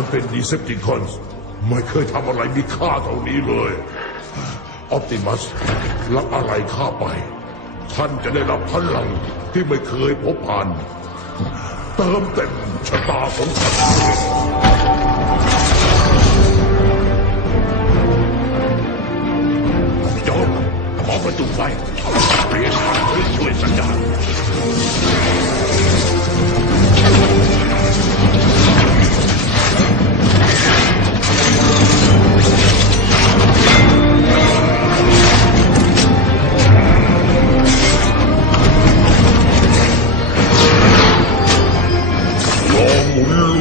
การเป็นดีเซปติคอนไม่เคยทำอะไรมีค่าเท่านี้เลยออพติมัสรับอะไรข้าไป ท่านจะได้รับพลังที่ไม่เคยพบผ่าน เติมเต็มชะตาของท่านจอมขอประตูไฟเปลี่ยนทางช่วยสัญญาณ Oh,